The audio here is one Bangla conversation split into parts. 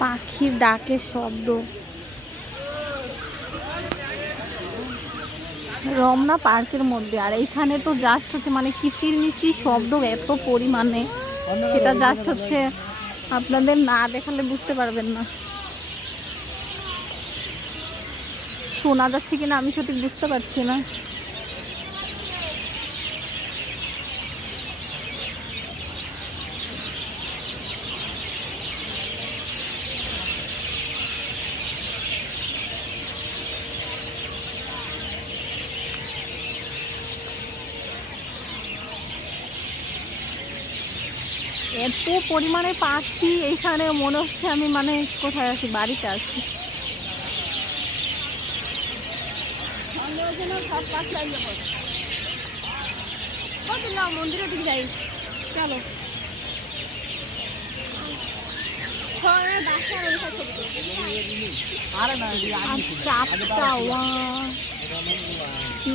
পাখির ডাকের শব্দ। রমনা পার্কের মধ্যে, আর এইখানে তো জাস্ট হচ্ছে মানে কিচিরমিচির শব্দ এত পরিমাণে, সেটা জাস্ট হচ্ছে আপনাদের না দেখালে বুঝতে পারবেন না। শোনা যাচ্ছে কিনা আমি সঠিক বুঝতে পারছি না। এত পরিমাণে পাখি এইখানে, মনে হচ্ছে আমি মানে কোথায় আছি, বাড়িতে আছি। মন্দিরের দিকে যাই, চলো।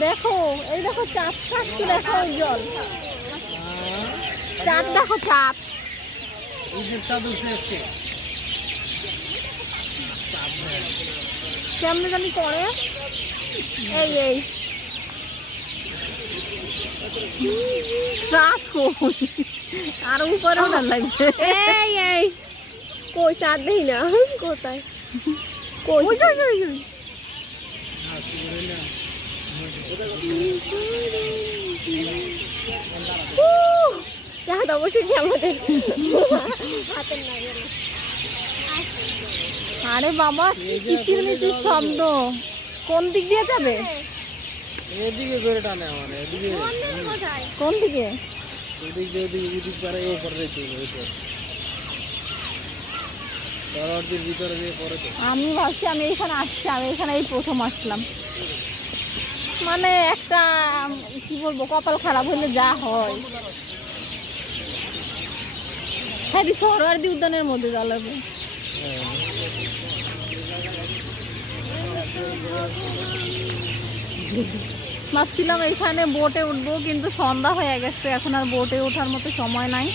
দেখো, এই দেখো চাপ থাকছে, দেখো ওই জল, চাপ দেখো, চাপ। কেমনে জানি করে, এই এই আর উপরে ওঠার লাগবে। এই এই কই চাঁদ দেখি না, কোথায় কই চাঁদ অবশ্যই আমাদের হাতের নাই। আরে বাবা, কিচিরমিচির শব্দ। কোন দিক দিয়ে যাবে? এদিকে করে টানে আমার, এদিকে। কোন দিকে? এদিকে ওদিকে এদিক পারে উপরে যাইতে হবে। দরজার ভিতরে দিয়ে পড়ে তো। আমি ভাবছি আমি এখানে আসছি, আমি এখানে এই প্রথম আসলাম। মানে একটা কি বলবো, কপাল খারাপ হইলে যা হয়। হ্যাঁ, সরোয়ার্দী উদ্যানের মধ্যে যা লাগবে। ভাবছিলাম এইখানে বোটে উঠবো, কিন্তু সন্ধ্যা হয়ে গেছে, এখন আর বোটে ওঠার মতো সময় নাই।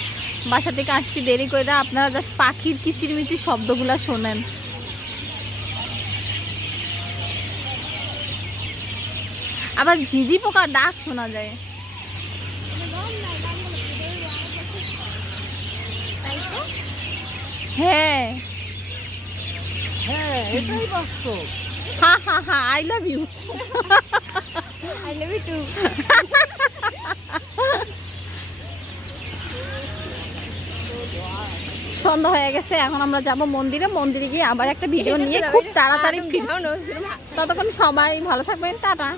বাসা থেকে আসছি দেরি করে, আপনারা জাস্ট পাখির কিচিরমিচির শব্দগুলা শোনেন। আবার ঝিঝি পোকার ডাক শোনা যায়। হ্যাঁ হ্যাঁ, এটাই বাস্তব। হা হা হা, I love you. I love you too. সন্ধ্যা হয়ে গেছে, এখন আমরা যাব মন্দিরে। মন্দিরে গিয়ে আবার একটা ভিডিও নিয়ে খুব তাড়াতাড়ি ফিরছি। ততক্ষণ সবাই ভালো থাকবেন, টাটা।